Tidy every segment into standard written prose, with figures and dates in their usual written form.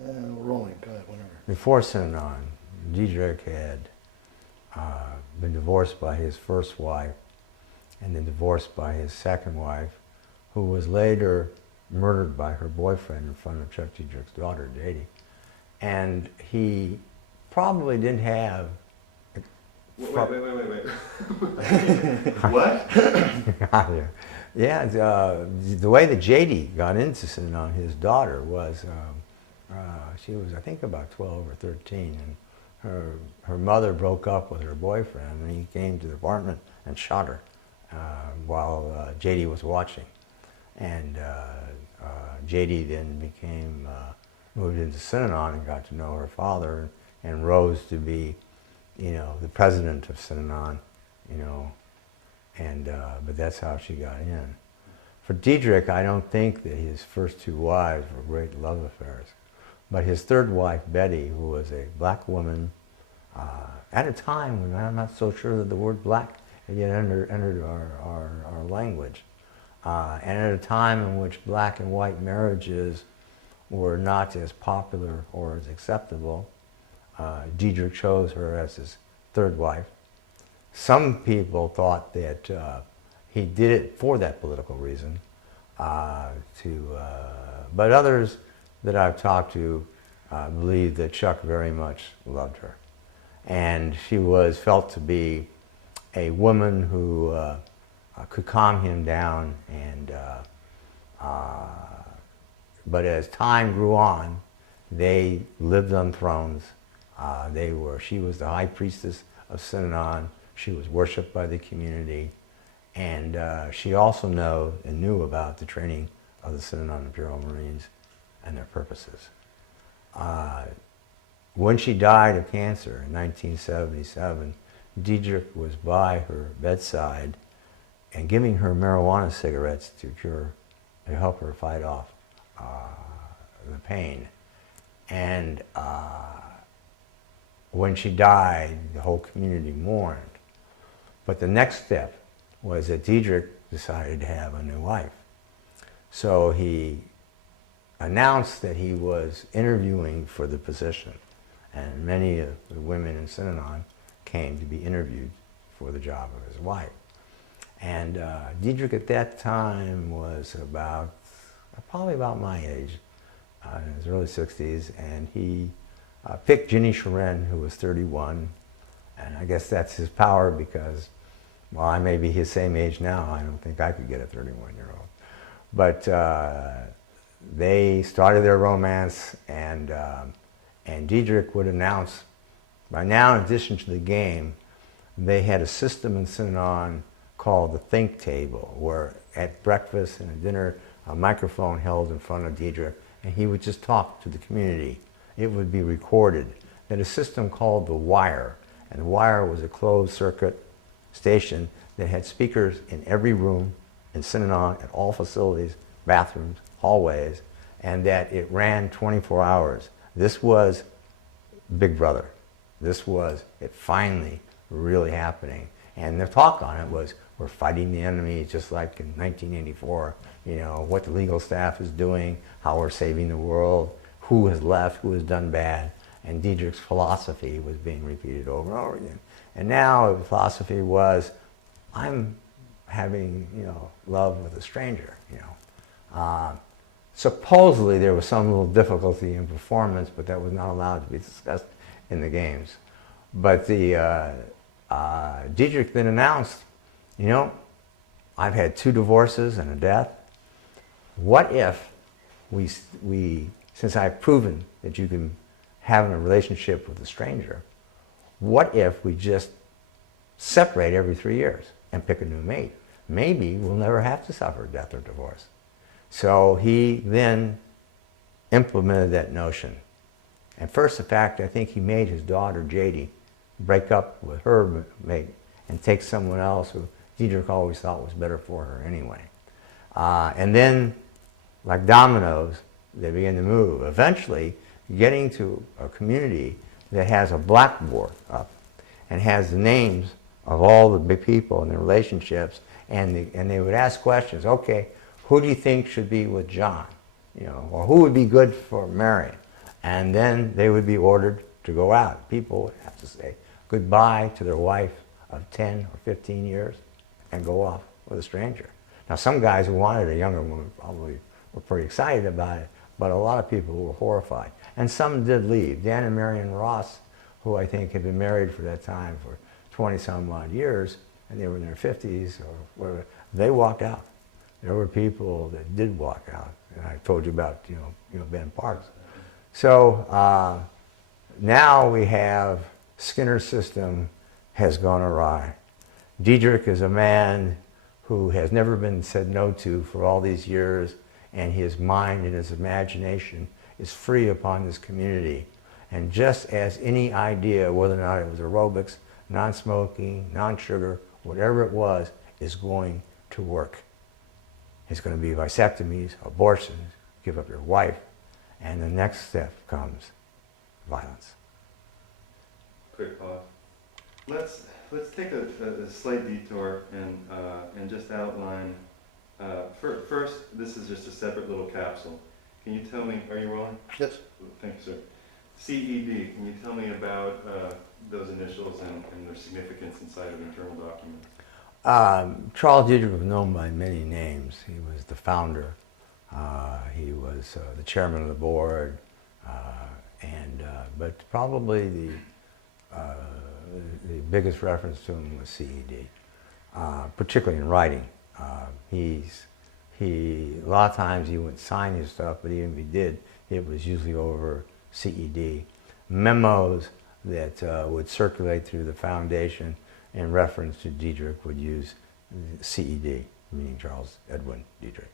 Rolling, go ahead, whatever. Before Synanon, Diedrich had been divorced by his first wife and then divorced by his second wife, who was later murdered by her boyfriend in front of Chuck Diedrich's daughter, J.D. And he probably didn't have... Wait. What? Yeah, the way that J.D. got into Synanon, his daughter, was she was, I think, about 12 or 13, and her mother broke up with her boyfriend, and he came to the apartment and shot her while J.D. was watching. And J.D. then moved into Synanon and got to know her father and rose to be, the president of Synanon, but that's how she got in. For Diedrich, I don't think that his first two wives were great love affairs. But his third wife, Betty, who was a black woman, at a time when I'm not so sure that the word black had yet entered our language, and at a time in which black and white marriages were not as popular or as acceptable, Diedrich chose her as his third wife. Some people thought that he did it for that political reason, but others that I've talked to believe that Chuck very much loved her. And she was felt to be a woman who could calm him down, but as time grew on, they lived on thrones. She was the high priestess of Synanon. She was worshipped by the community, and she also knew about the training of the Synanon Imperial Marines and their purposes. When she died of cancer in 1977, Diedrich was by her bedside and giving her marijuana cigarettes to help her fight off the pain. And when she died, the whole community mourned. But the next step was that Diedrich decided to have a new wife. So he announced that he was interviewing for the position, and many of the women in Synanon came to be interviewed for the job of his wife. And Diedrich at that time was probably about my age, in his early 60s, and he picked Ginny Sharon, who was 31, and I guess that's his power because, while I may be his same age now, I don't think I could get a 31-year-old. But they started their romance, and Diedrich would announce, by now, in addition to the game, they had a system in Synanon called the think table, where at breakfast and at dinner, a microphone held in front of Diedrich, and he would just talk to the community. It would be recorded. They had a system called the Wire, and the Wire was a closed circuit station that had speakers in every room in Synanon, at all facilities, bathrooms, hallways, and that it ran 24 hours. This was Big Brother. This was it finally really happening. And the talk on it was, we're fighting the enemy just like in 1984, what the legal staff is doing, how we're saving the world, who has left, who has done bad. And Diedrich's philosophy was being repeated over and over again. And now the philosophy was, I'm having, love with a stranger, Supposedly there was some little difficulty in performance, but that was not allowed to be discussed in the games. But Diedrich then announced, I've had 2 divorces and a death. What if since I've proven that you can have a relationship with a stranger, what if we just separate every 3 years and pick a new mate? Maybe we'll never have to suffer death or divorce. So he then implemented that notion. And first, in fact, I think he made his daughter, J.D., break up with her mate and take someone else who Diedrich always thought was better for her anyway. And then, like dominoes, they began to move, eventually getting to a community that has a blackboard up and has the names of all the big people and their relationships, and they would ask questions. Okay, who do you think should be with John? Or who would be good for Mary? And then they would be ordered to go out. People would have to say goodbye to their wife of 10 or 15 years and go off with a stranger. Now, some guys who wanted a younger woman probably were pretty excited about it, but a lot of people were horrified. And some did leave. Dan and Marion Ross, who I think had been married for that time for 20-some odd years, and they were in their 50s or whatever, they walked out. There were people that did walk out. And I told you about, Ben Parks. So now we have Skinner's system has gone awry. Diedrich is a man who has never been said no to for all these years, and his mind and his imagination is free upon this community. And just as any idea, whether or not it was aerobics, non-smoking, non-sugar, whatever it was, is going to work. It's going to be vasectomies, abortions, give up your wife, and the next step comes violence. Quick pause. Let's take a slight detour and just outline. First, this is just a separate little capsule. Can you tell me? Are you rolling? Yes. Thank you, sir. CED. Can you tell me about those initials and their significance inside of internal documents? Charles Diedrich was known by many names. He was the founder. He was the chairman of the board, but probably the biggest reference to him was CED, particularly in writing. A lot of times he wouldn't sign his stuff, but even if he did, it was usually over CED. Memos that would circulate through the foundation in reference to Diedrich would use CED, meaning Charles Edwin Diedrich.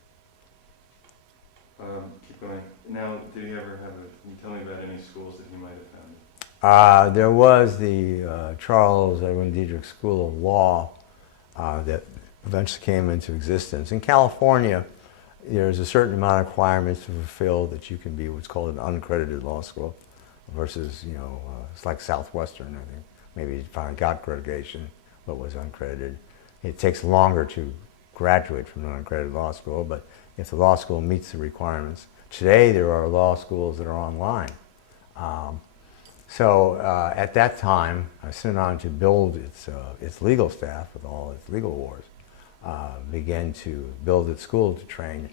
Keep going. Now, did he ever have can you tell me about any schools that he might have founded? There was the Charles Edwin Diedrich School of Law that eventually came into existence. In California, there's a certain amount of requirements to fulfill that you can be what's called an uncredited law school versus, it's like Southwestern, I think. Maybe you finally got accreditation, but was uncredited. It takes longer to graduate from an uncredited law school, but if the law school meets the requirements. Today, there are law schools that are online. So at that time, Synanon, to build its legal staff with all its legal wars, began to build its school to train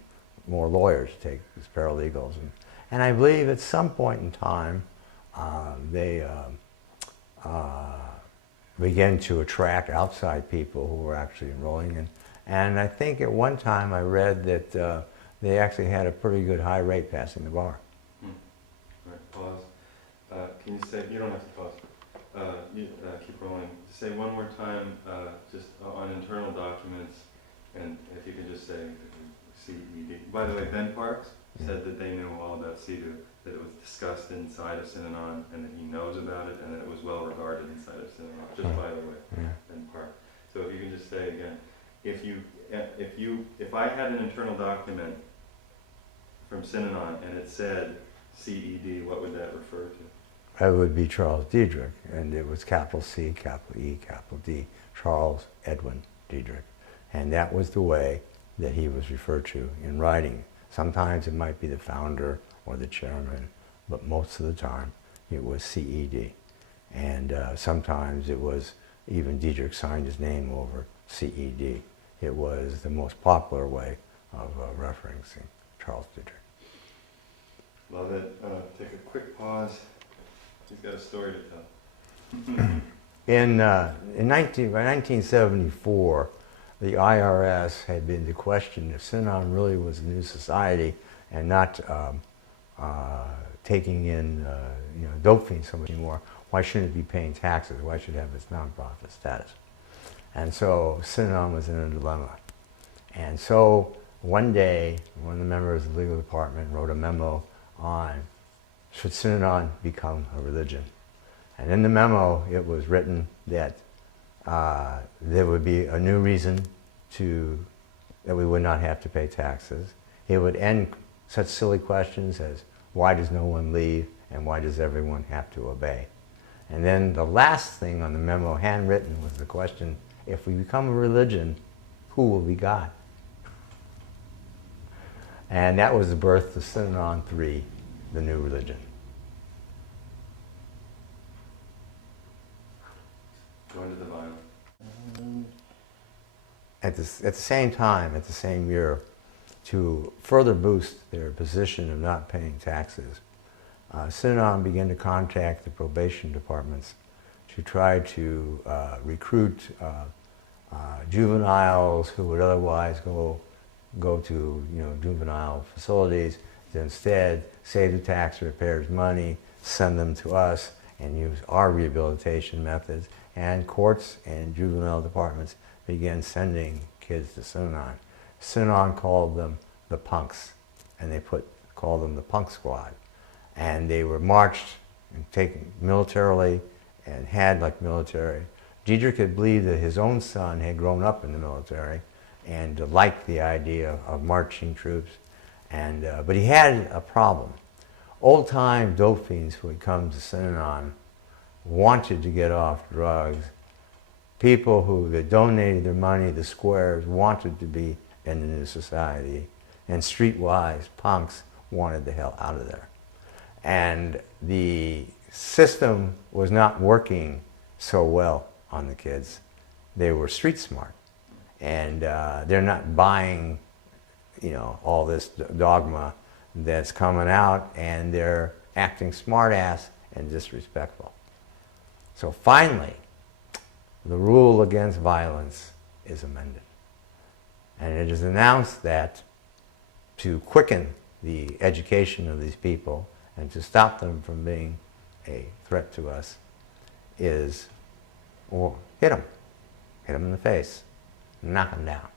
more lawyers to take as paralegals. And I believe at some point in time, they began to attract outside people who were actually enrolling. And I think at one time I read that they actually had a pretty good high rate passing the bar. All right, pause. Can you say, you don't have to pause, keep rolling. Say one more time, just on internal documents, and if you could just say CED. By the way, Ben Parks said that they knew all about CEDU, that it was discussed inside of Synanon, and that he knows about it, and that it was well regarded inside of Synanon, just by the way, Ben Parks. So if you can just say again, if I had an internal document from Synanon and it said CED, what would that refer to? That would be Charles Diedrich, and it was capital C, capital E, capital D, Charles Edwin Diedrich. And that was the way that he was referred to in writing. Sometimes it might be the founder or the chairman, but most of the time it was CED. And sometimes it was even Diedrich signed his name over CED. It was the most popular way of referencing Charles Diedrich. Love it. Take a quick pause. He's got a story to tell. By 1974, the IRS had been to question if Synanon really was a new society and not taking in dope fiends so much anymore. Why shouldn't it be paying taxes? Why should it have its nonprofit status? And so Synanon was in a dilemma. And so one day, one of the members of the legal department wrote a memo on should Synanon become a religion. And in the memo, it was written that there would be a new reason that we would not have to pay taxes. It would end such silly questions as why does no one leave and why does everyone have to obey? And then the last thing on the memo, handwritten, was the question, if we become a religion, who will be God? And that was the birth of Synanon 3, the new religion. Go into the violence. At the same time, at the same year, to further boost their position of not paying taxes, Synanon began to contact the probation departments to try to recruit juveniles who would otherwise go to juvenile facilities to instead save the taxpayers money, send them to us, and use our rehabilitation methods. And courts and juvenile departments began sending kids to Synanon. Synanon called them the punks, and they called them the punk squad. And they were marched and taken militarily and had like military. Diedrich had believed that his own son had grown up in the military and liked the idea of marching troops. But he had a problem. Old-time dope fiends who had come to Synanon wanted to get off drugs. People who had donated their money, the squares, wanted to be in the new society. And streetwise punks wanted the hell out of there. And the system was not working so well on the kids. They were street smart. And they're not buying, all this dogma that's coming out, and they're acting smart-ass and disrespectful. So finally, the rule against violence is amended. And it is announced that to quicken the education of these people and to stop them from being a threat to us is, or hit them in the face, knock them down,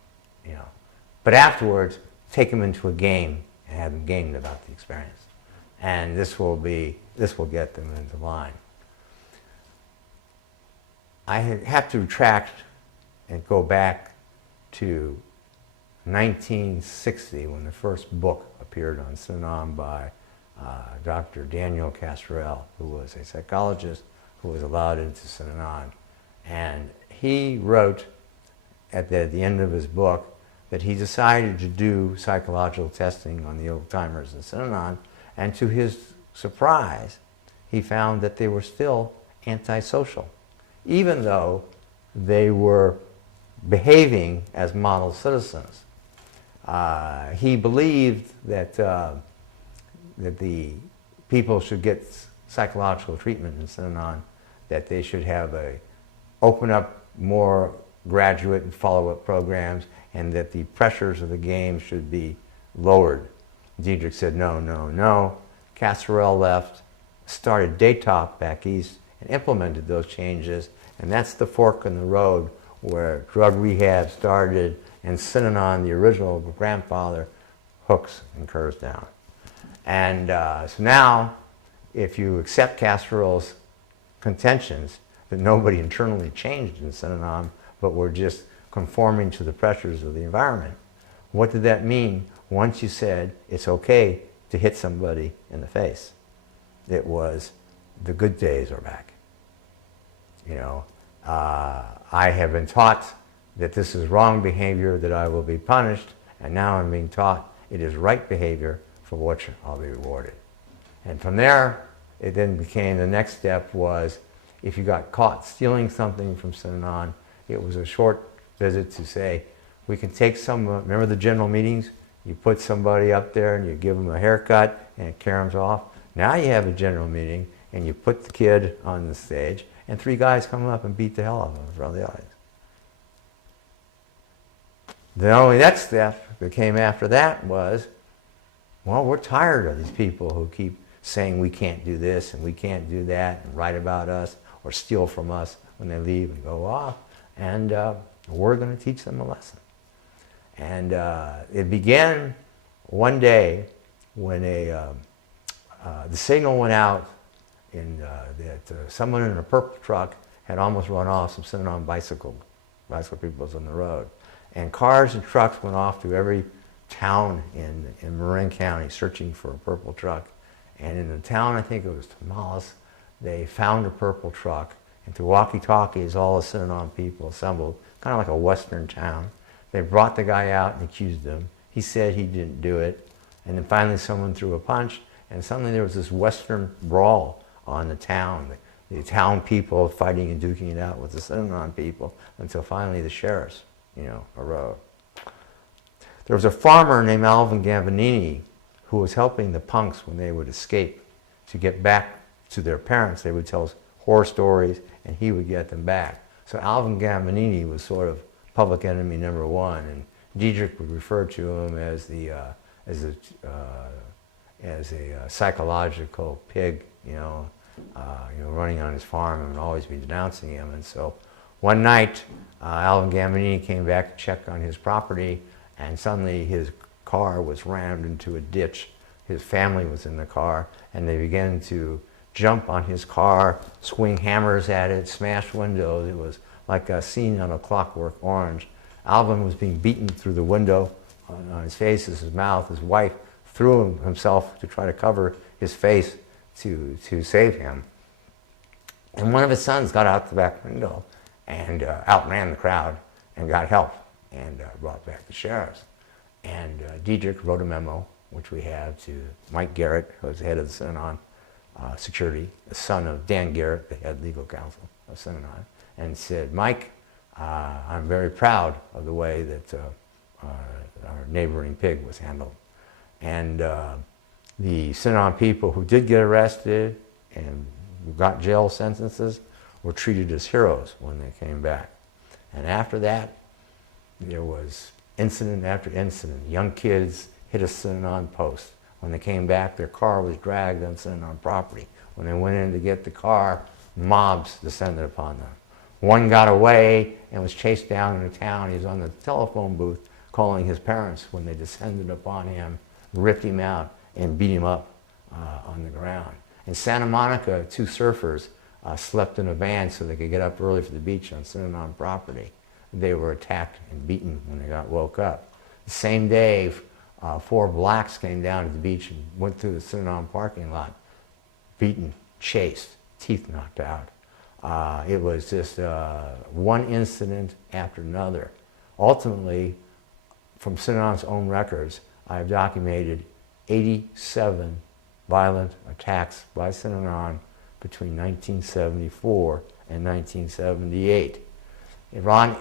But afterwards, take them into a game and have them gamed about the experience. And this will get them into line. I have to retract and go back to 1960 when the first book appeared on Synanon by Dr. Daniel Castrell, who was a psychologist who was allowed into Synanon. And he wrote at the end of his book that he decided to do psychological testing on the old-timers in Synanon, and to his surprise, he found that they were still antisocial, even though they were behaving as model citizens. He believed that the people should get psychological treatment in Synanon, that they should have open up more graduate and follow-up programs, and that the pressures of the game should be lowered. Diedrich said, no, no, no. Castrell left, started Daytop back east, and implemented those changes, and that's the fork in the road where drug rehab started, and Synanon, the original grandfather, hooks and curves down. And so now, if you accept Castrell's contentions that nobody internally changed in Synanon, but were just conforming to the pressures of the environment, what did that mean once you said it's okay to hit somebody in the face? It was the good days are back. I have been taught that this is wrong behavior, that I will be punished, and now I'm being taught it is right behavior for which I'll be rewarded. And from there, it then became, the next step was, if you got caught stealing something from Synanon, it was a short visit to say, we can take some, remember the general meetings? You put somebody up there and you give them a haircut and it caroms off. Now you have a general meeting and you put the kid on the stage and 3 guys come up and beat the hell out of him in front of the audience. The only next step that came after that was, well, we're tired of these people who keep saying we can't do this and we can't do that and write about us or steal from us when they leave and go off, and we're going to teach them a lesson. And it began one day when the signal went out that someone in a purple truck had almost run off some Synanon bicycle people on the road. And cars and trucks went off to every town in Marin County searching for a purple truck. And in the town, I think it was Tamales, they found a purple truck. And through walkie-talkies, all the Synanon people assembled, kind of like a western town. They brought the guy out and accused him. He said he didn't do it. And then finally someone threw a punch, and suddenly there was this western brawl on the town. the town people fighting and duking it out with the Synanon people until finally the sheriffs, arose. There was a farmer named Alvin Gambanini who was helping the punks when they would escape to get back to their parents. They would tell horror stories and he would get them back. So Alvin Gambanini was sort of public enemy number one, and Diedrich would refer to him as a psychological pig, running on his farm, and would always be denouncing him. And so one night, Alvin Gambanini came back to check on his property, and suddenly his car was rammed into a ditch. His family was in the car, and they began to jump on his car, swing hammers at it, smash windows. It was like a scene on A Clockwork Orange. Alvin was being beaten through the window on his face, his mouth. His wife threw himself to try to cover his face to save him. And one of his sons got out the back window and outran the crowd and got help and brought back the sheriffs. And Diedrich wrote a memo, which we have, to Mike Garrett, who was the head of the Synanon security, the son of Dan Garrett, the head legal counsel of Synanon, and said, Mike, I'm very proud of the way that our neighboring pig was handled. And the Synanon people who did get arrested and got jail sentences were treated as heroes when they came back. And after that, there was incident after incident. Young kids hit a Synanon post. When they came back, their car was dragged on Synanon property. When they went in to get the car, mobs descended upon them. One got away and was chased down in a town. He was on the telephone booth calling his parents when they descended upon him, ripped him out, and beat him up on the ground. In Santa Monica, two surfers slept in a van so they could get up early for the beach on Synanon property. They were attacked and beaten when they got woke up. The same day, 4 blacks came down to the beach and went through the Synanon parking lot, beaten, chased, teeth knocked out. It was just one incident after another. Ultimately, from Synanon's own records, I've documented 87 violent attacks by Synanon between 1974 and 1978. One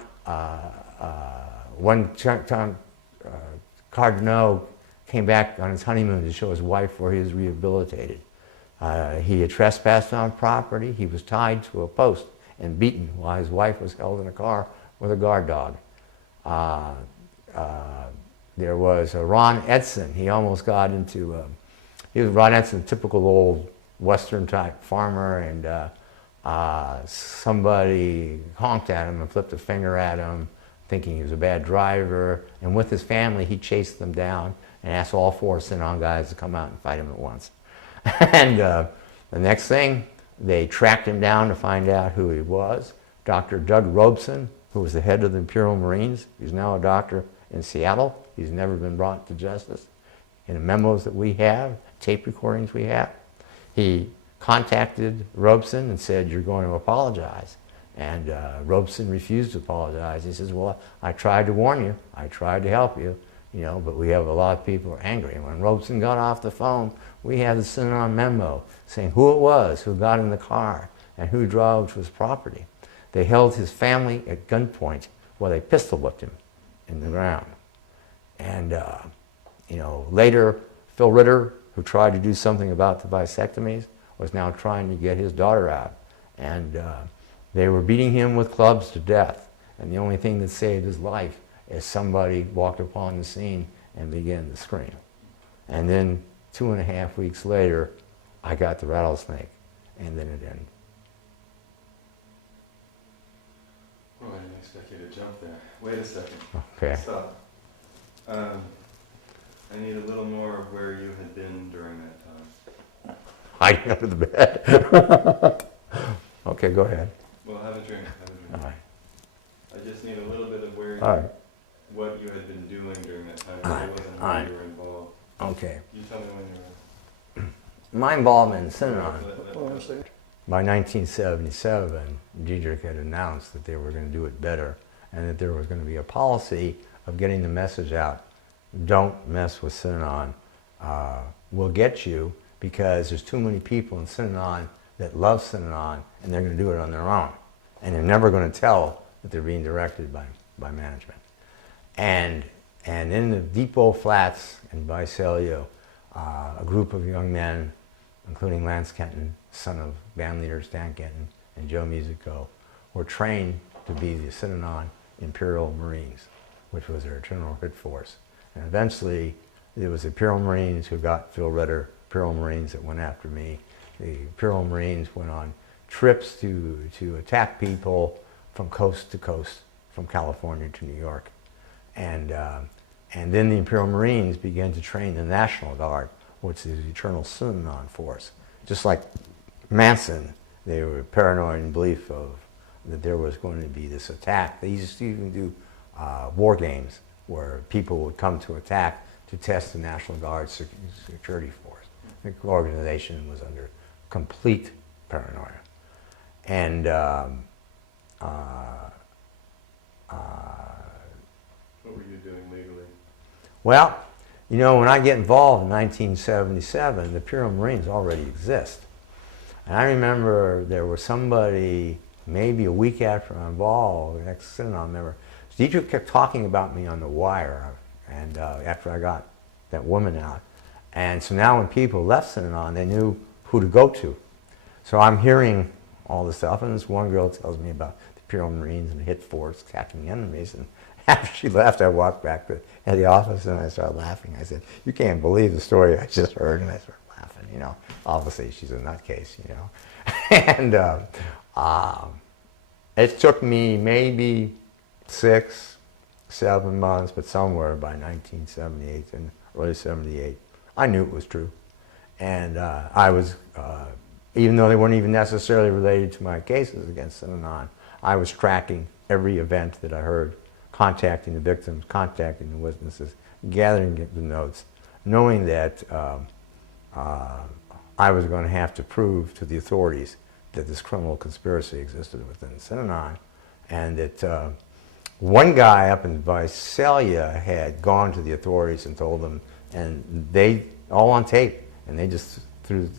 time, Cardinal came back on his honeymoon to show his wife where he was rehabilitated. He had trespassed on property. He was tied to a post and beaten while his wife was held in a car with a guard dog. There was Ron Edson. He almost got into, Ron Edson, typical old Western type farmer, and somebody honked at him and flipped a finger at him, thinking he was a bad driver. And with his family, he chased them down and asked all 4 Synanon guys to come out and fight him at once. And the next thing, they tracked him down to find out who he was. Dr. Doug Robeson, who was the head of the Imperial Marines. He's now a doctor in Seattle. He's never been brought to justice. In the memos that we have, tape recordings we have, he contacted Robeson and said, "You're going to apologize." And Robeson refused to apologize. He says, "Well, I tried to warn you. I tried to help you, but we have a lot of people who are angry." And when Robeson got off the phone, we have the Synanon memo saying who it was, who got in the car, and who drove to his property. They held his family at gunpoint while they pistol whipped him in the ground. And, later, Phil Ritter, who tried to do something about the vasectomies, was now trying to get his daughter out. And they were beating him with clubs to death. And the only thing that saved his life is somebody walked upon the scene and began to scream. And then 2.5 weeks later, I got the rattlesnake, and then it ended. Oh, I didn't expect you to jump there. Wait a second. Okay. Stop. I need a little more of where you had been during that time. Hiding under the bed. Okay, go ahead. Well, have a drink. All right. I just need a little bit of where All right. what you had been doing during that time. All right. It wasn't All how right. you were involved. Okay. You tell me when you were. My involvement in Synanon. Let- By 1977, Diedrich had announced that they were going to do it better and that there was going to be a policy of getting the message out. Don't mess with Synanon. We'll get you because there's too many people in Synanon that love Synanon, and they're going to do it on their own. And they're never going to tell that they're being directed by management. And in the Depot Flats in Visalia, a group of young men, including Lance Kenton, son of band leader Stan Kenton, and Joe Musico, were trained to be the Synanon Imperial Marines, which was their internal hit force. And eventually, it was the Imperial Marines who got Phil Ritter, Imperial Marines that went after me. The Imperial Marines went on trips to attack people from coast to coast, from California to New York. And then the Imperial Marines began to train the National Guard, which is the eternal Synanon force. Just like Manson, they were paranoid in belief that there was going to be this attack. They used to even do war games where people would come to attack to test the National Guard security force. The organization was under complete paranoia. And what were you doing legally? well, you know, when I get involved in 1977, the Imperial Marines already exist. And I remember there was somebody, maybe a week after I'm involved, an ex-Synanon member, Dietrich kept talking about me on the wire, and after I got that woman out. And so now when people left Synanon, they knew who to go to. So I'm hearing all this stuff, and this one girl tells me about the Imperial Marines and the hit force attacking enemies. And after she left, I walked back to the office and I started laughing. I said, "You can't believe the story I just heard." And I started laughing, you know. Obviously, she's a nutcase, you know. And it took me maybe 6, 7 months, but somewhere by 1978 and early 78, I knew it was true. And I was, even though they weren't even necessarily related to my cases against Synanon, I was tracking every event that I heard, contacting the victims, contacting the witnesses, gathering the notes, knowing that I was going to have to prove to the authorities that this criminal conspiracy existed within Synanon, and that one guy up in Visalia had gone to the authorities and told them, and they, all on tape, and they just threw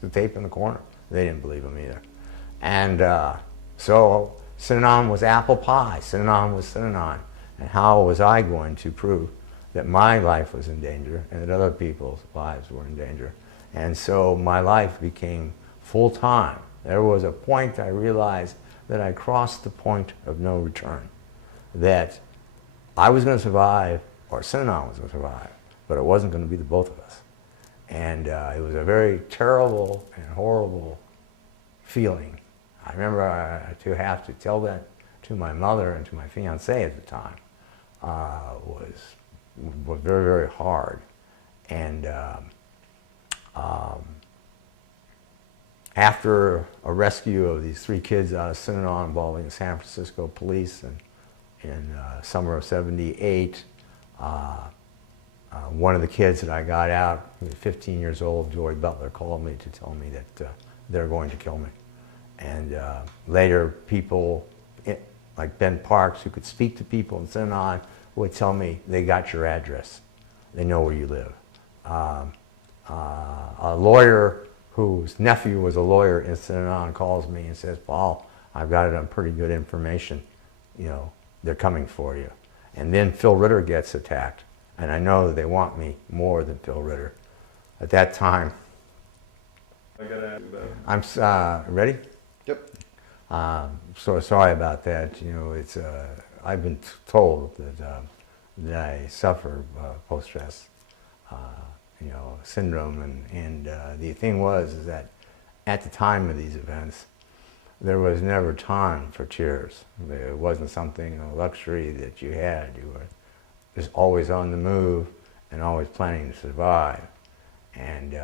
the tape in the corner. They didn't believe him either. And so Synanon was apple pie. Synanon was Synanon. And how was I going to prove that my life was in danger and that other people's lives were in danger? And so my life became full-time. There was a point I realized that I crossed the point of no return, that I was going to survive, or Synanon was going to survive, but it wasn't going to be the both of us. And it was a very terrible and horrible feeling. I remember to have to tell that to my mother and to my fiancée at the time was very, very hard. And after a rescue of these 3 kids out of Synanon involving the San Francisco police in summer of '78, one of the kids that I got out, who was 15 years old, Joey Butler, called me to tell me that they're going to kill me. And later, people like Ben Parks, who could speak to people in Synanon, would tell me, they got your address. They know where you live. A lawyer whose nephew was a lawyer in Synanon calls me and says, "Paul, I've got it on pretty good information. You know, they're coming for you." And then Phil Ritter gets attacked. And I know that they want me more than Phil Ritter. At that time, I gotta ask you about it. I'm ready? Yep. So sorry about that. You know, it's I've been told that I suffer post-stress, you know, syndrome, and the thing is that at the time of these events, there was never time for tears. There wasn't something, a luxury that you had. You were just always on the move and always planning to survive. And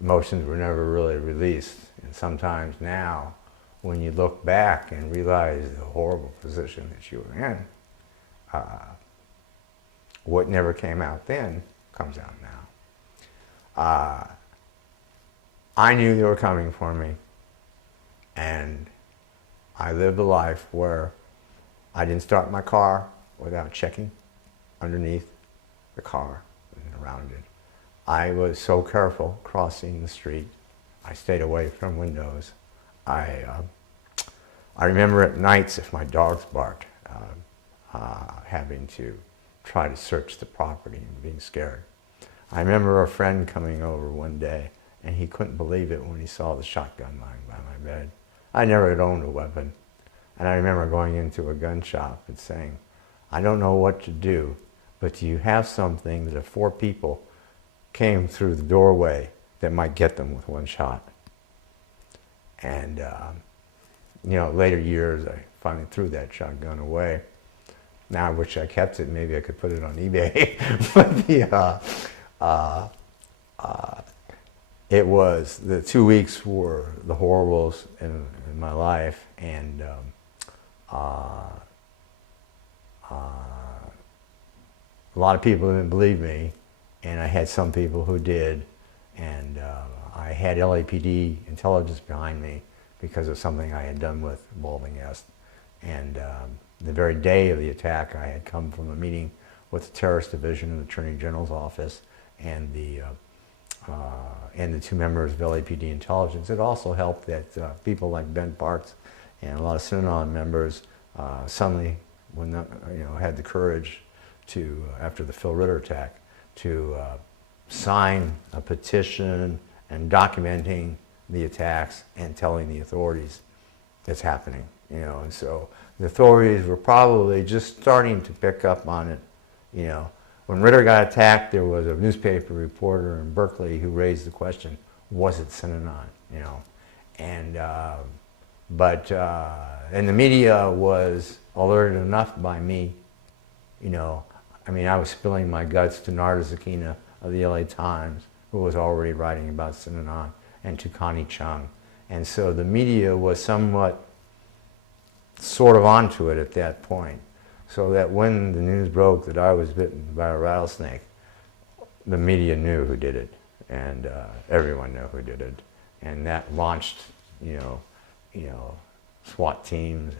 emotions were never really released. And sometimes now, when you look back and realize the horrible position that you were in, what never came out then comes out now. I knew they were coming for me, and I lived a life where I didn't start my car without checking underneath the car and around it. I was so careful crossing the street I stayed away from windows. I remember at nights if my dogs barked, having to try to search the property and being scared. I remember a friend coming over one day, and he couldn't believe it when he saw the shotgun lying by my bed. I never had owned a weapon. And I remember going into a gun shop and saying, I don't know what to do, but do you have something that if 4 people came through the doorway that might get them with 1 shot? And, you know, later years, I finally threw that shotgun away. Now I wish I kept it. Maybe I could put it on eBay. But it was, the 2 weeks were the horribles in my life. And a lot of people didn't believe me, and I had some people who did, and I had LAPD intelligence behind me because of something I had done with Baldwin Est. And the very day of the attack, I had come from a meeting with the terrorist division in the Attorney General's office and the 2 members of LAPD intelligence. It also helped that people like Ben Parks and a lot of Synanon members suddenly, had the courage to, after the Phil Ritter attack, to sign a petition and documenting the attacks and telling the authorities it's happening. And so the authorities were probably just starting to pick up on it. When Ritter got attacked, there was a newspaper reporter in Berkeley who raised the question, was it Synanon? And the media was alerted enough by me. I was spilling my guts to Narda Zakina of the LA Times, who was already writing about Synanon, and to Connie Chung. And so the media was somewhat sort of onto it at that point. So that when the news broke that I was bitten by a rattlesnake, the media knew who did it, and everyone knew who did it. And that launched, SWAT teams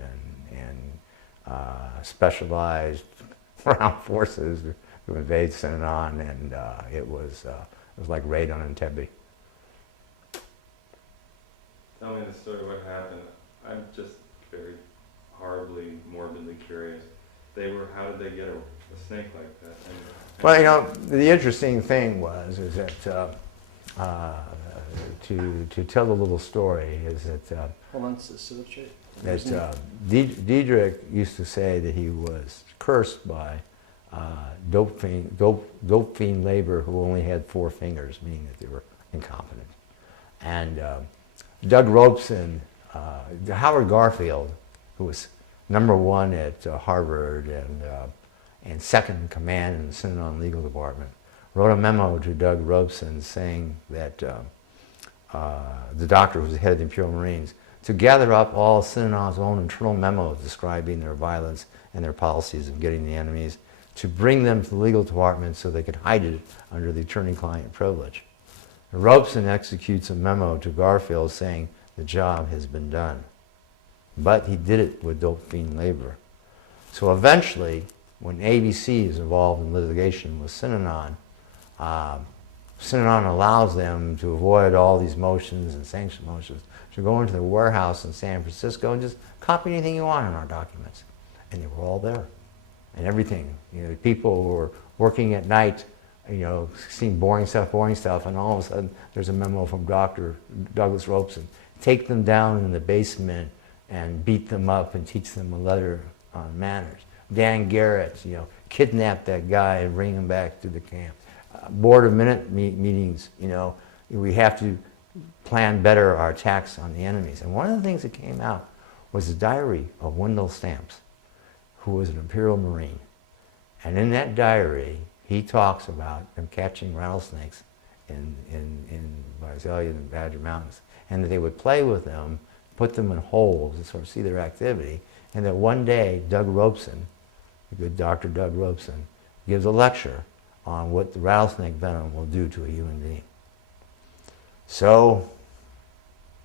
and specialized ground forces to invade Synanon, and it was like raid on Entebbe. Tell me the story of what happened. I'm just very horribly, morbidly curious. How did they get a snake like that? Well, the interesting thing is that to tell the little story is that Hold on, so that Diedrich used to say that he was cursed by dope fiend labor who only had 4 fingers, meaning that they were incompetent. And Doug Robeson, Howard Garfield, who was #1 at Harvard and second in command in the Synanon legal department, wrote a memo to Doug Robeson saying that the doctor who was the head of the Imperial Marines, to gather up all Synanon's own internal memos describing their violence and their policies of getting the enemies, to bring them to the legal department so they could hide it under the attorney-client privilege. And Robeson executes a memo to Garfield saying the job has been done. But he did it with dope fiend labor. So eventually, when ABC is involved in litigation with Synanon, Synanon allows them to avoid all these motions and sanction motions to go into the warehouse in San Francisco and just copy anything you want in our documents. And they were all there. And everything. People who were working at night, seeing boring stuff, and all of a sudden there's a memo from Dr. Douglas Robeson. Take them down in the basement and beat them up and teach them a letter on manners. Dan Garrett, kidnap that guy and bring him back to the camp. Board of Minute meetings, we have to plan better our attacks on the enemies. And one of the things that came out was the diary of Wendell Stamps, who was an Imperial Marine. And in that diary, he talks about them catching rattlesnakes in Visalia and Badger Mountains, and that they would play with them, put them in holes to sort of see their activity, and that one day Doug Robeson, the good Dr. Doug Robeson, gives a lecture on what the rattlesnake venom will do to a human being. So,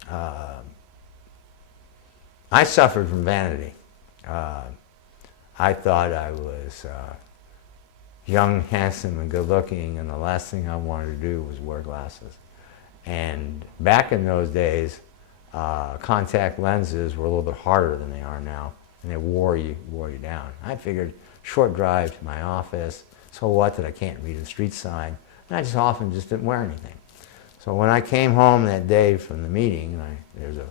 I suffered from vanity. I thought I was young, handsome, and good-looking, and the last thing I wanted to do was wear glasses. And back in those days, contact lenses were a little bit harder than they are now, and they wore you down. I figured short drive to my office, so what that I can't read a street sign, and I just often just didn't wear anything. So when I came home that day from the meeting, and there's a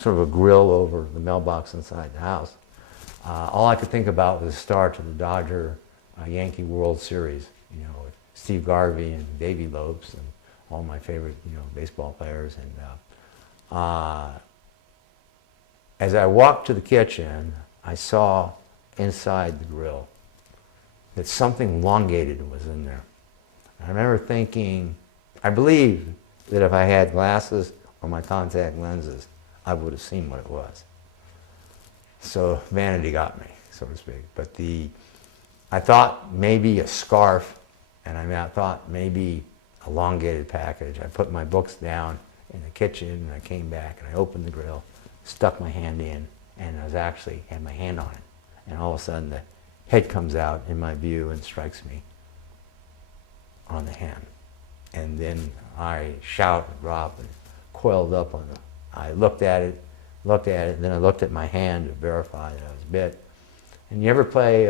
sort of a grill over the mailbox inside the house, all I could think about was the start to the Dodger Yankee World Series, you know, with Steve Garvey and Davey Lopes and all my favorite, you know, baseball players. And as I walked to the kitchen, I saw inside the grill that something elongated was in there. I remember thinking, I believe that if I had glasses or my contact lenses, I would have seen what it was. So vanity got me, so to speak. But I thought maybe a scarf, and I thought maybe a elongated package. I put my books down in the kitchen, and I came back, and I opened the grill, stuck my hand in, and I had my hand on it. And all of a sudden, the head comes out in my view and strikes me on the hand. And then I shout and drop and coiled up on I looked at it, and then I looked at my hand to verify that I was bit. And you ever play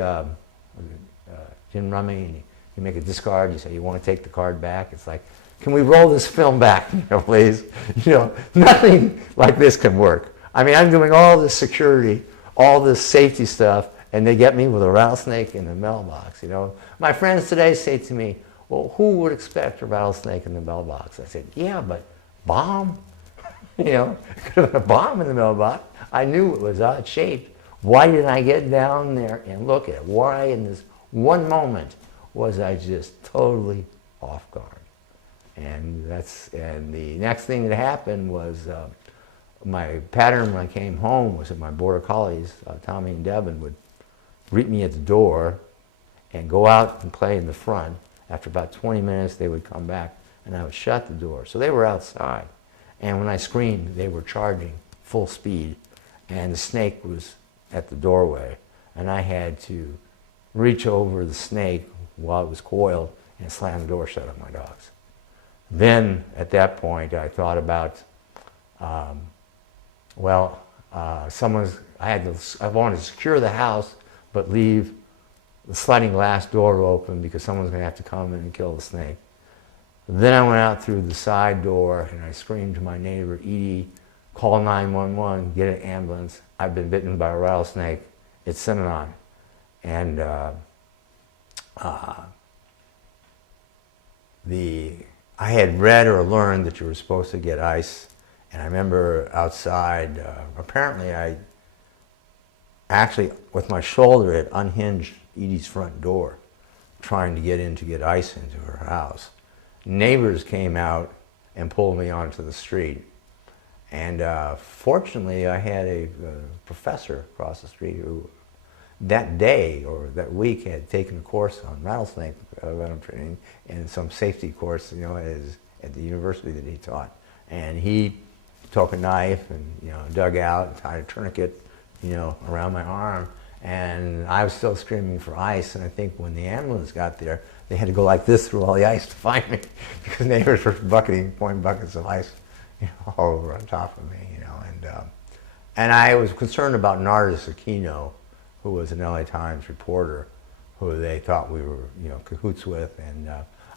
gin rummy, and you make a discard, you say you want to take the card back? It's like, can we roll this film back, you know, please? You know, nothing like this can work. I mean, I'm doing all this security, all this safety stuff, and they get me with a rattlesnake in the mailbox, you know. My friends today say to me, well, who would expect a rattlesnake in the mailbox? I said, yeah, but bomb? You know, could have been a bomb in the mailbox. I knew it was odd shaped. Why didn't I get down there and look at it? Why in this one moment was I just totally off guard? And the next thing that happened was my pattern when I came home was that my border collies, Tommy and Devin, would greet me at the door and go out and play in the front. After about 20 minutes, they would come back, and I would shut the door. So they were outside. And when I screamed, they were charging full speed, and the snake was at the doorway. And I had to reach over the snake while it was coiled and slam the door shut on my dogs. Then, at that point, I thought about, I wanted to secure the house, but leave the sliding glass door open because someone's going to have to come in and kill the snake. Then I went out through the side door and I screamed to my neighbor, Edie, call 911, get an ambulance. I've been bitten by a rattlesnake. It's Synanon. And I had read or learned that you were supposed to get ice. And I remember outside, apparently I actually, with my shoulder, had unhinged Edie's front door, trying to get ice into her house. Neighbors came out and pulled me onto the street. And fortunately, I had a professor across the street who that day or that week had taken a course on rattlesnake venom training and some safety course, you know, at the university that he taught. And he took a knife and, you know, dug out and tied a tourniquet, you know, around my arm. And I was still screaming for ice. And I think when the ambulance got there, they had to go like this through all the ice to find me because neighbors were pouring buckets of ice, you know, all over on top of me, you know. And I was concerned about Narda Sakino, who was an LA Times reporter, who they thought we were, you know, cahoots with. And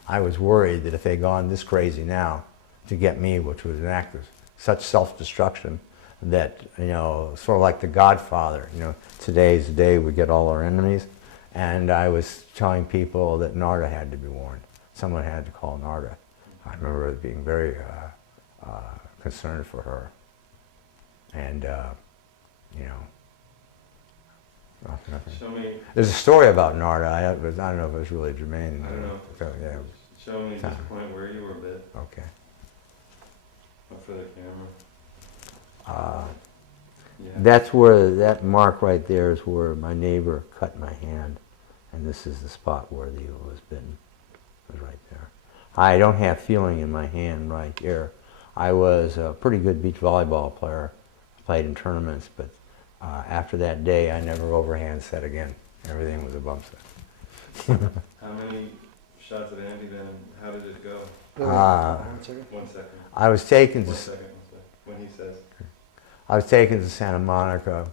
I was worried that if they'd gone this crazy now to get me, which was an act of such self-destruction, that, you know, sort of like The Godfather, you know, today's the day we get all our enemies. And I was telling people that Narda had to be warned. Someone had to call Narda. I remember being very concerned for her. And, you know, nothing. Show me. There's a story about Narda. I don't know if it was really germane. I don't know. So, yeah. Show me just a point where you were bit. Okay. Up for the camera. Yeah. That's where, that mark right there is where my neighbor cut my hand. And this is the spot where the eagle was bitten. It was right there. I don't have feeling in my hand right here. I was a pretty good beach volleyball player. Played in tournaments, but after that day, I never overhand set again. Everything was a bump set. How many shots of anti-venom, how did it go? One second. 1 second. I was taken to 1 second. When he says. I was taken to Santa Monica.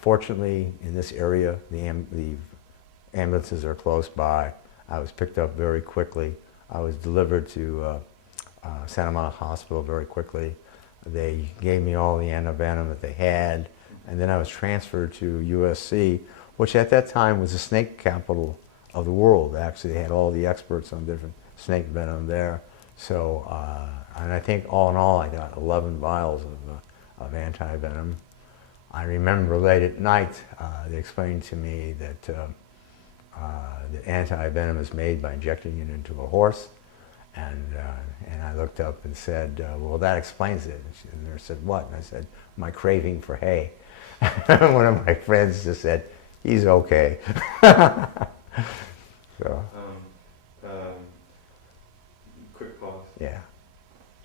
Fortunately, in this area, the ambulances are close by. I was picked up very quickly. I was delivered to Santa Monica Hospital very quickly. They gave me all the antivenom that they had, and then I was transferred to USC, which at that time was the snake capital of the world. Actually, they had all the experts on different snake venom there. So, and I think all in all, I got 11 vials of anti-venom. I remember late at night, they explained to me that the anti-venom is made by injecting it into a horse. And I looked up and said, well, that explains it. And the nurse said, what? And I said, my craving for hay. One of my friends just said, he's okay. So. Quick pause. Yeah.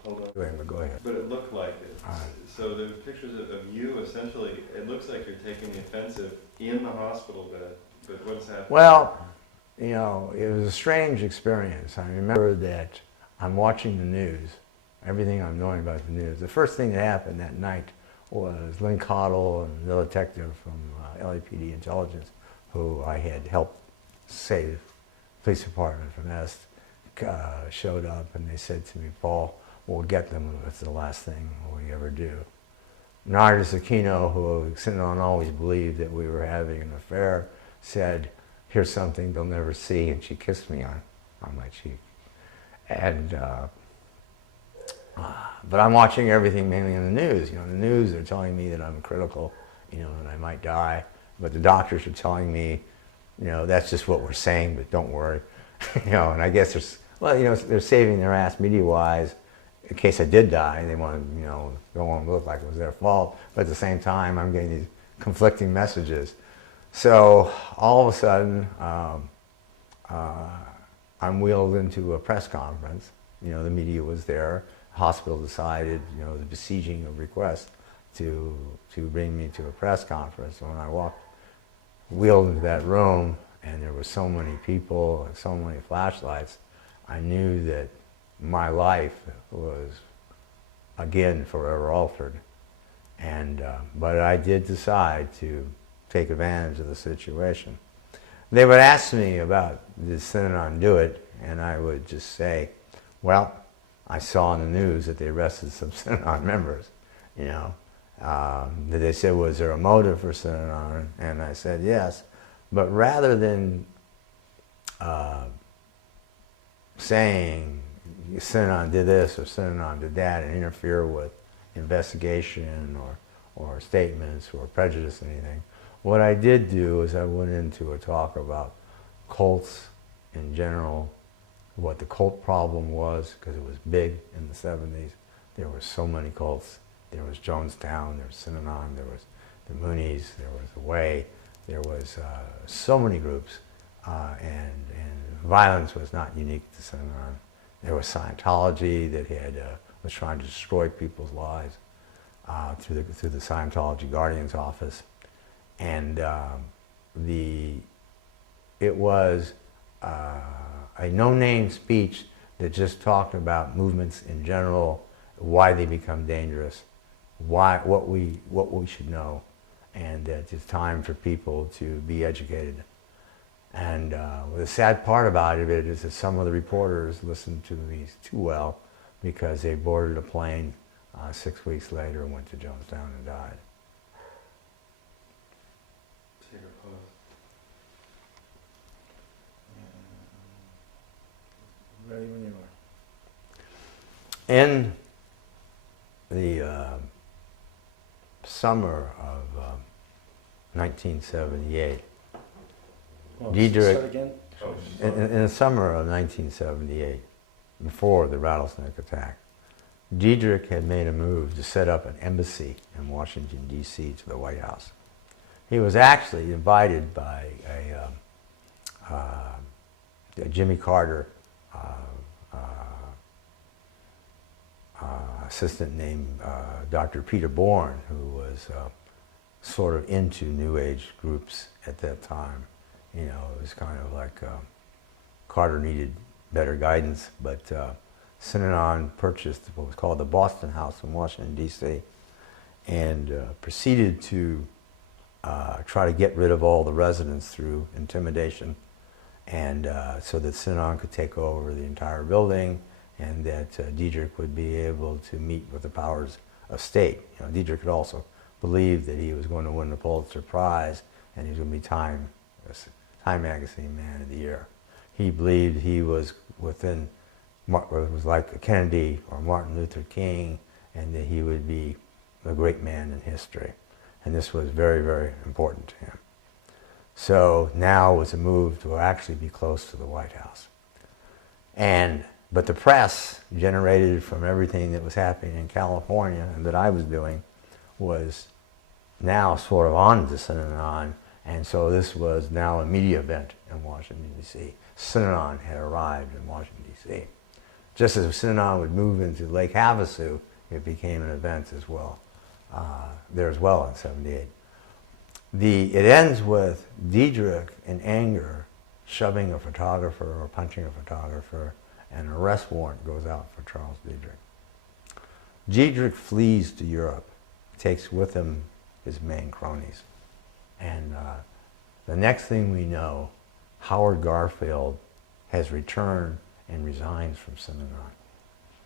Hold on. Go ahead. But it looked like it. So there's pictures of you, essentially, it looks like you're taking the offensive in the hospital bed, but what's happening? Well, you know, it was a strange experience. I remember that I'm watching the news, everything I'm knowing about the news. The first thing that happened that night was Lynn Cottle and the detective from LAPD Intelligence, who I had helped save the police department from Est, showed up and they said to me, Paul, we'll get them if it's the last thing we ever do. Nardes Aquino, who Synanon always believed that we were having an affair, said, here's something they'll never see, and she kissed me on my cheek. And, but I'm watching everything mainly on the news. You know, the news, they're telling me that I'm critical, you know, and I might die. But the doctors are telling me, you know, that's just what we're saying, but don't worry. You know, and I guess there's, well, you know, they're saving their ass media-wise in case I did die. They want to, you know, don't want to look like it was their fault. But at the same time, I'm getting these conflicting messages. So all of a sudden, I'm wheeled into a press conference. You know, the media was there. The hospital decided, you know, the besieging of requests to bring me to a press conference. And when I wheeled into that room, and there were so many people and so many flashlights, I knew that my life was, again, forever altered. And, but I did decide to take advantage of the situation. They would ask me about, did Synanon do it? And I would just say, well, I saw in the news that they arrested some Synanon members, you know. They said, was there a motive for Synanon? And I said, yes. But rather than saying Synanon did this or Synanon did that and interfere with investigation or statements or prejudice or anything, what I did do is I went into a talk about cults in general, what the cult problem was, because it was big in the 70s. There were so many cults. There was Jonestown, there was Synanon, there was the Moonies, there was the Way, there was so many groups, and violence was not unique to Synanon. There was Scientology that was trying to destroy people's lives through the Scientology Guardian's office. And it was a no-name speech that just talked about movements in general, why they become dangerous, what we should know, and that it's time for people to be educated. And the sad part about it is that some of the reporters listened to me too well, because they boarded a plane 6 weeks later and went to Jonestown and died. Take a pause. Ready when you are. In the summer of 1978, Oh, Diedrich, start again? Oh, in the summer of 1978, before the rattlesnake attack, Diedrich had made a move to set up an embassy in Washington, D.C. to the White House. He was actually invited by a Jimmy Carter assistant named Dr. Peter Bourne, who was sort of into New Age groups at that time. You know, it was kind of like Carter needed better guidance, but Synanon purchased what was called the Boston House in Washington, D.C., and proceeded to try to get rid of all the residents through intimidation, and so that Synanon could take over the entire building, and that Diedrich would be able to meet with the powers of state. You know, Diedrich had also believed that he was going to win the Pulitzer Prize, and he was going to be Time Magazine Man of the Year. He believed he was within, it was like a Kennedy or Martin Luther King, and that he would be a great man in history. And this was very, very important to him. So now was a move to actually be close to the White House. But the press generated from everything that was happening in California and that I was doing was now sort of on to Synanon, and so this was now a media event in Washington, D.C. Synanon had arrived in Washington, D.C. Just as Synanon would move into Lake Havasu, it became an event as well, there as well in '78. It ends with Diedrich in anger shoving a photographer or punching a photographer, and an arrest warrant goes out for Charles Diedrich. Diedrich flees to Europe, takes with him his main cronies, and the next thing we know, Howard Garfield has returned and resigns from Synanon.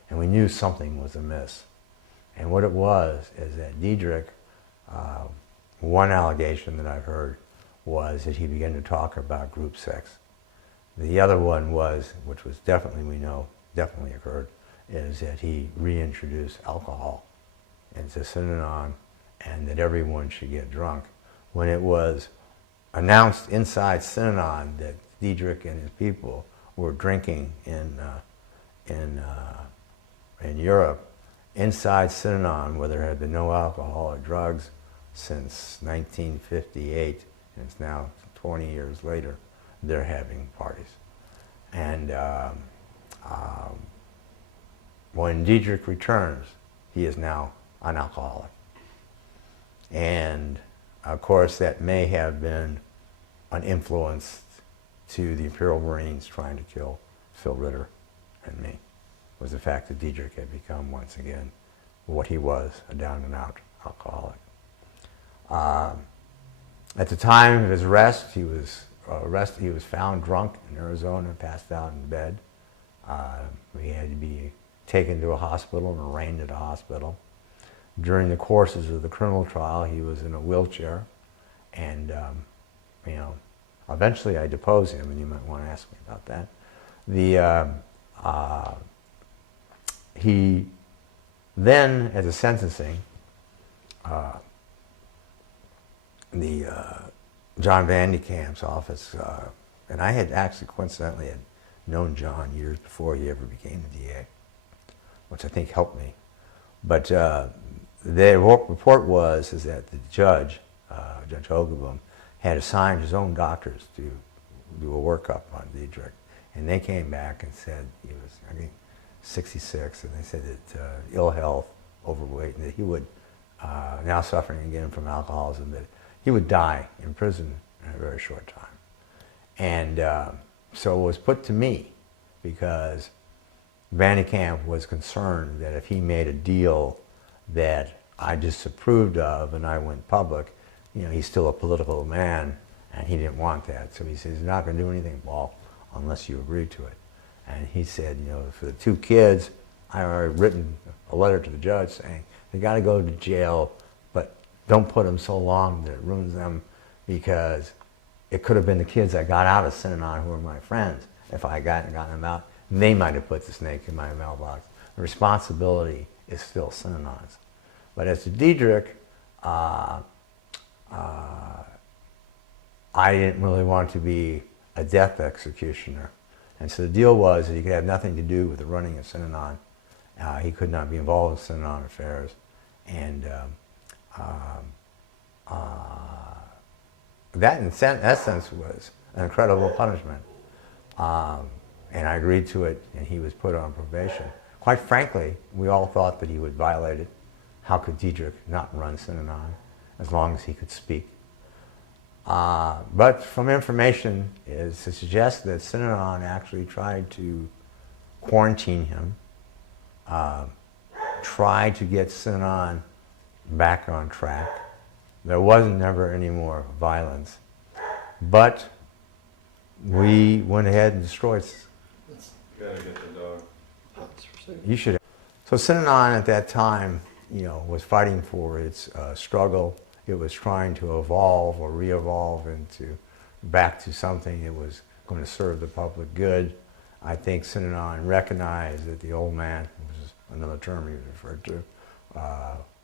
And we knew something was amiss. And what it was is that Diedrich, one allegation that I've heard was that he began to talk about group sex. The other one was, which was definitely, we know, definitely occurred, is that he reintroduced alcohol into Synanon and that everyone should get drunk. When it was announced inside Synanon that Diedrich and his people were drinking in Europe, inside Synanon, where there had been no alcohol or drugs since 1958, and it's now 20 years later, they're having parties. And when Diedrich returns, he is now an alcoholic. And of course, that may have been an influence to the Imperial Marines trying to kill Phil Ritter and me, was the fact that Diedrich had become, once again, what he was, a down-and-out alcoholic. At the time of his arrest, he was found drunk in Arizona, passed out in bed. He had to be taken to a hospital and arraigned at a hospital. During the courses of the criminal trial, he was in a wheelchair, and eventually I deposed him, and you might want to ask me about that. He then, at the sentencing, John Van de Kamp's office, and I had actually coincidentally had known John years before he ever became the DA, which I think helped me. But the report was that the judge, Judge Hogaboom, had assigned his own doctors to do a workup on Diedrich, and they came back and said he was, I think, 66, and they said that ill health, overweight, and that he would, now suffering again from alcoholism, that he would die in prison in a very short time. And so it was put to me, because Van de Kamp was concerned that if he made a deal that I disapproved of and I went public, he's still a political man, and he didn't want that. So he says, "You're not going to do anything, Paul, unless you agree to it." And he said, for the two kids, I already written a letter to the judge saying, they got to go to jail, but don't put them so long that it ruins them, because it could have been the kids I got out of Synanon who were my friends. If I hadn't gotten them out, they might have put the snake in my mailbox. The responsibility is still Synanon's. But as to Diedrich, I didn't really want to be a death executioner. And so the deal was that he could have nothing to do with the running of Synanon. He could not be involved in Synanon affairs. And that, in essence, was an incredible punishment. And I agreed to it, and he was put on probation. Quite frankly, we all thought that he would violate it. How could Diedrich not run Synanon as long as he could speak? But from information is to suggest that Synanon actually tried to quarantine him, tried to get Synanon back on track. There wasn't never any more violence. But we went ahead and destroyed. Gotta get the dog. You should. So Synanon at that time, was fighting for its struggle. It was trying to evolve or re-evolve back to something that was going to serve the public good. I think Synanon recognized that the old man, which is another term he referred to,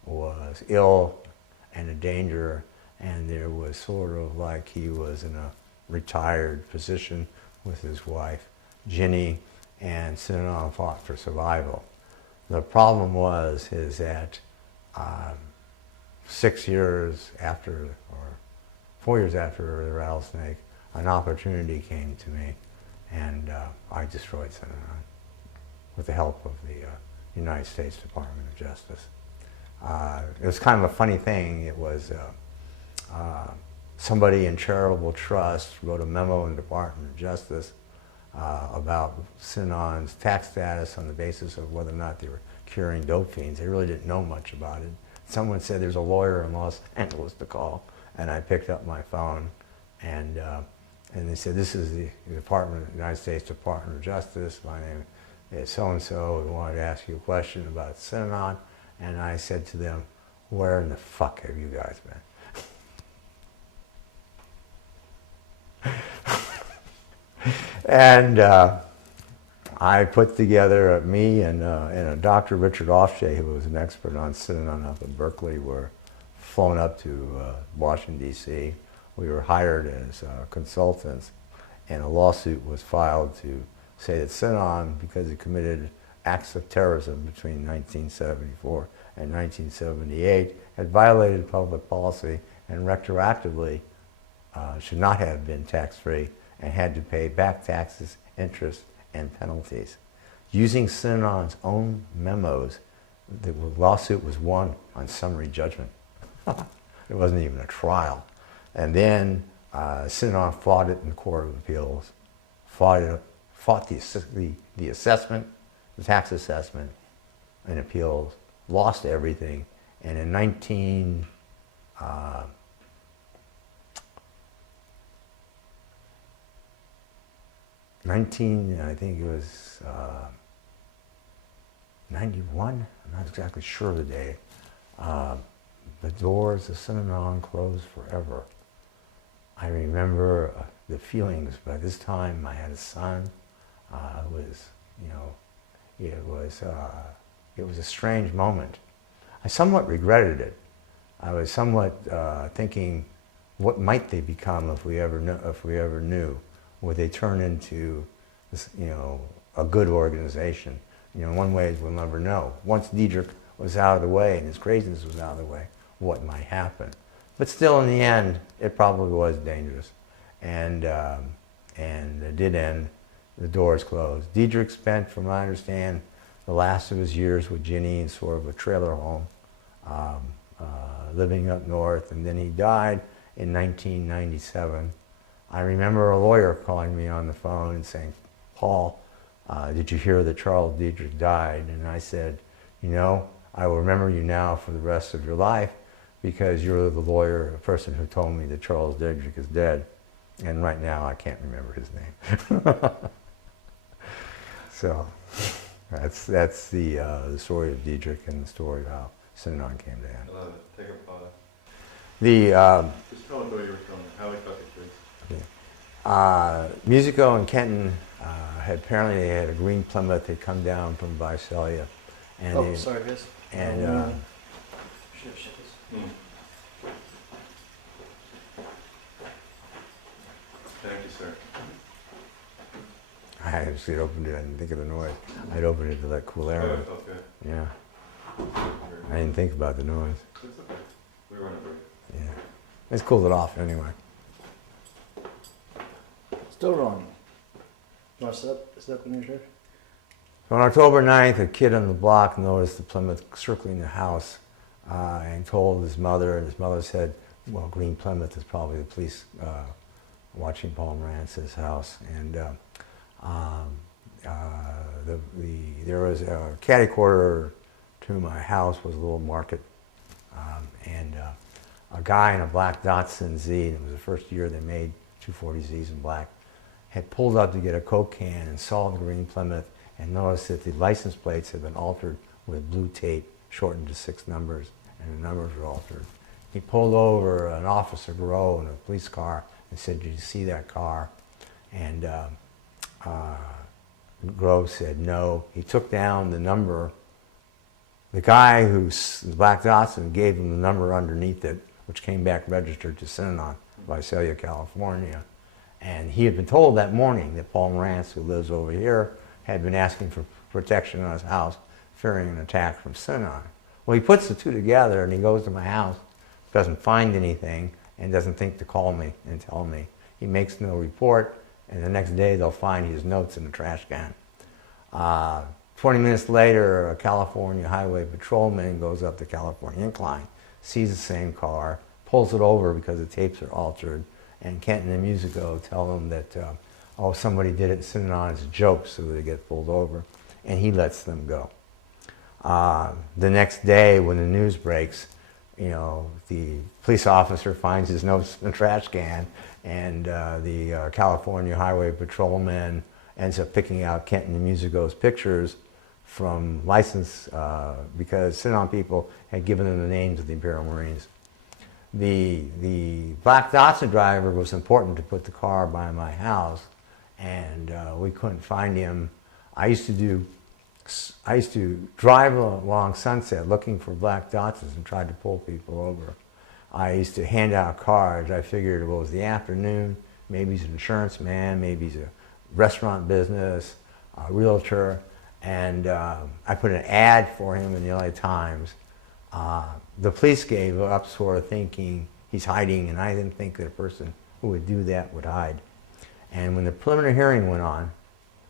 was ill and a danger, and there was sort of like he was in a retired position with his wife, Ginny, and Synanon fought for survival. The problem is that 6 years after, or 4 years after the rattlesnake, an opportunity came to me, and I destroyed Synanon with the help of the United States Department of Justice. It was kind of a funny thing. It was somebody in charitable trust wrote a memo in the Department of Justice about Synanon's tax status on the basis of whether or not they were curing dope fiends. They really didn't know much about it. Someone said there's a lawyer in Los Angeles to call, and I picked up my phone, and they said, this is the United States Department of Justice. My name is so-and-so. We wanted to ask you a question about Synanon. And I said to them, where in the fuck have you guys been? And I put together, me and a Dr. Richard Offshay, who was an expert on Synanon up in Berkeley, were flown up to Washington, D.C. We were hired as consultants, and a lawsuit was filed to say that Synanon, because he committed acts of terrorism between 1974 and 1978, had violated public policy and retroactively should not have been tax-free and had to pay back taxes, interest, and penalties. Using Synanon's own memos, the lawsuit was won on summary judgment. It wasn't even a trial. And then Synanon fought it in the Court of Appeals, fought the assessment, the tax assessment, and appeals, lost everything, and in 91, I'm not exactly sure of the day, the doors of Synanon closed forever. I remember the feelings. By this time, I had a son. It was a strange moment. I somewhat regretted it. I was somewhat thinking, what might they become if we ever knew? Would they turn into this, a good organization? In one way, we'll never know. Once Diedrich was out of the way and his craziness was out of the way, what might happen? But still, in the end, it probably was dangerous, and it did end. The doors closed. Diedrich spent, from what I understand, the last of his years with Ginny in sort of a trailer home, living up north, and then he died in 1997. I remember a lawyer calling me on the phone and saying, Paul, did you hear that Charles Diedrich died? And I said, I will remember you now for the rest of your life because you're the lawyer, the person who told me that Charles Diedrich is dead. And right now I can't remember his name. So that's the story of Diedrich and the story of how Synanon came to end. I love it. Take a pause. Just tell them what you were telling me, how we got the kids. Musico and Kenton apparently they had a green Plymouth. They'd come down from Visalia. And sorry guys. And Thank you, sir. I actually opened it. I didn't think of the noise. I'd opened it to let cool air Oh, in. it felt good. Yeah. I didn't think about the noise. It's okay. We were on a break. Yeah. Let's cool it off anyway. Still wrong. You want to sit up in your chair? So on October 9th, a kid on the block noticed the Plymouth circling the house and told his mother, and his mother said, well, Green Plymouth is probably the police watching Paul Morance's house, and there was a catty corner to my house was a little market, and a guy in a black Datsun Z, and it was the first year they made 240Zs in black, had pulled up to get a Coke can and saw the Green Plymouth and noticed that the license plates had been altered with blue tape, shortened to 6 numbers, and the numbers were altered. He pulled over an Officer Grow in a police car and said, "Did you see that car?" And Grow said no. He took down the number. The guy who's the black Datsun gave him the number underneath it, which came back registered to Synanon, Visalia, California. And he had been told that morning that Paul Morance, who lives over here, had been asking for protection on his house, fearing an attack from Synanon. Well, he puts the two together and he goes to my house, doesn't find anything, and doesn't think to call me and tell me. He makes no report, and the next day they'll find his notes in the trash can. 20 minutes later, a California highway patrolman goes up the California incline, sees the same car, pulls it over because the tapes are altered, and Kenton and Musico tell him that, oh, somebody did it in Synanon as a joke, so they get pulled over, and he lets them go. The next day, when the news breaks, you know, the police officer finds his notes in the trash can, and the California highway patrolman ends up picking out Kenton and Musico's pictures from license because Synanon people had given them the names of the Imperial Marines. The black Datsun driver was important to put the car by my house, and we couldn't find him. I used to drive along Sunset looking for black Datsuns and tried to pull people over. I used to hand out cards. I figured, well, it was the afternoon, maybe he's an insurance man, maybe he's a restaurant business, a realtor, and I put an ad for him in the LA Times. The police gave up sort of thinking he's hiding, and I didn't think that a person who would do that would hide. And when the preliminary hearing went on,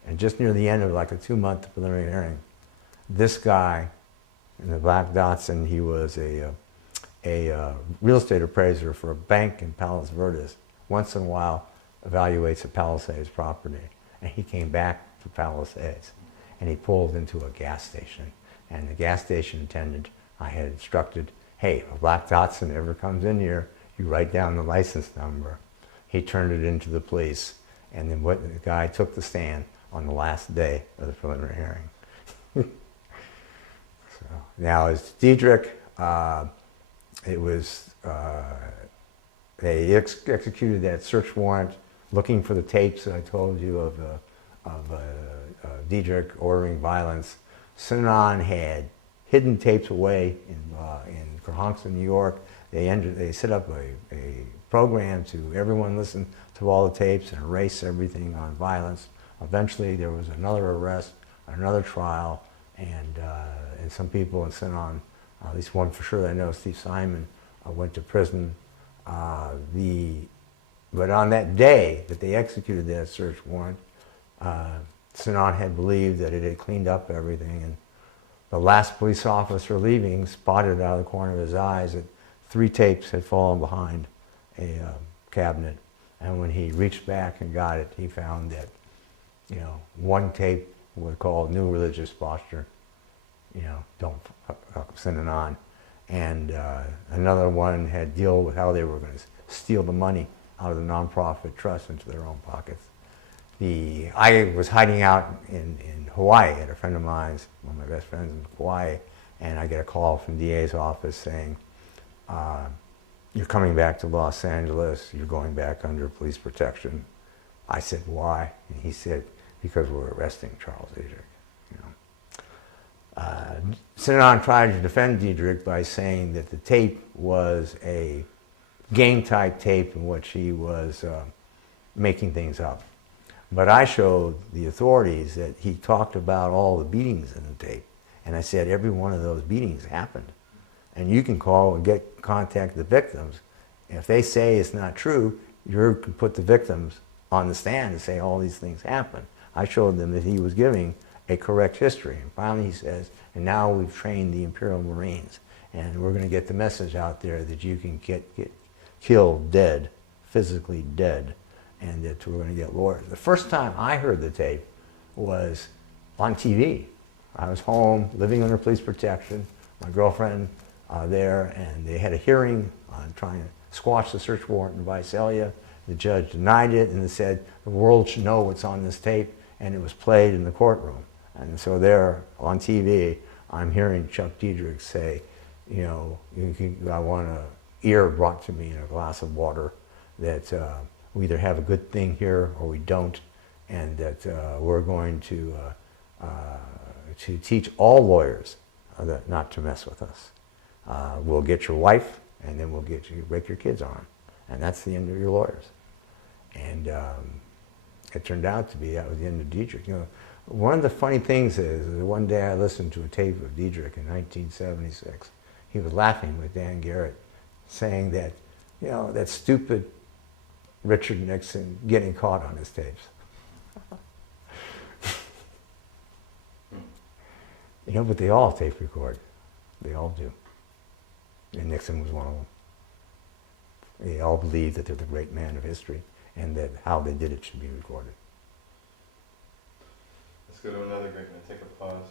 and just near the end of like a 2-month preliminary hearing, this guy in the black Datsun, he was a real estate appraiser for a bank in Palos Verdes. Once in a while, evaluates a Palisades property. And he came back to Palisades, and he pulled into a gas station. And the gas station attendant, I had instructed, hey, if a black Datsun ever comes in here, you write down the license number. He turned it into the police, and then the guy took the stand on the last day of the preliminary hearing. So, now, as Diedrich, it was, they executed that search warrant looking for the tapes that I told you of Diedrich ordering violence. Synanon had hidden tapes away in Cohasset, New York. They set up a program to everyone listen to all the tapes and erase everything on violence. Eventually, there was another arrest, another trial, and some people in Synanon, at least one for sure that I know, Steve Simon, went to prison. But on that day that they executed that search warrant, Synanon had believed that it had cleaned up everything, and the last police officer leaving spotted out of the corner of his eyes that 3 tapes had fallen behind a cabinet. And when he reached back and got it, he found that, you know, 1 tape was called New Religious Posture, you know, don't fuck Synanon. And another one had deal with how they were going to steal the money out of the nonprofit trust into their own pockets. I was hiding out in Hawaii at a friend of mine's, one of my best friends in Hawaii, and I get a call from the DA's office saying, you're coming back to Los Angeles, you're going back under police protection. I said, why? And he said, because we're arresting Charles Diedrich. You know. Synanon tried to defend Diedrich by saying that the tape was a game-type tape in which he was making things up. But I showed the authorities that he talked about all the beatings in the tape. And I said, every one of those beatings happened. And you can call and contact the victims. And if they say it's not true, you can put the victims on the stand and say all these things happened. I showed them that he was giving a correct history. And finally he says, and now we've trained the Imperial Marines. And we're going to get the message out there that you can killed, dead, physically dead, and that we're going to get lawyers. The first time I heard the tape was on TV. I was home, living under police protection, my girlfriend there, and they had a hearing on trying to squash the search warrant in Visalia. The judge denied it and said the world should know what's on this tape, and it was played in the courtroom. And so there on TV, I'm hearing Chuck Diedrich say, you know, I want an ear brought to me in a glass of water, that we either have a good thing here or we don't, and that we're going to teach all lawyers that not to mess with us. We'll get your wife, and then we'll break your kids' arm, and that's the end of your lawyers. And it turned out to be that was the end of Diedrich. You know, one of the funny things is one day I listened to a tape of Diedrich in 1976. He was laughing with Dan Garrett, saying that, you know, that stupid Richard Nixon getting caught on his tapes. You know, but they all tape record. They all do. And Nixon was one of them. They all believe that they're the great man of history, and that how they did it should be recorded. Let's go to another great man. Take a pause.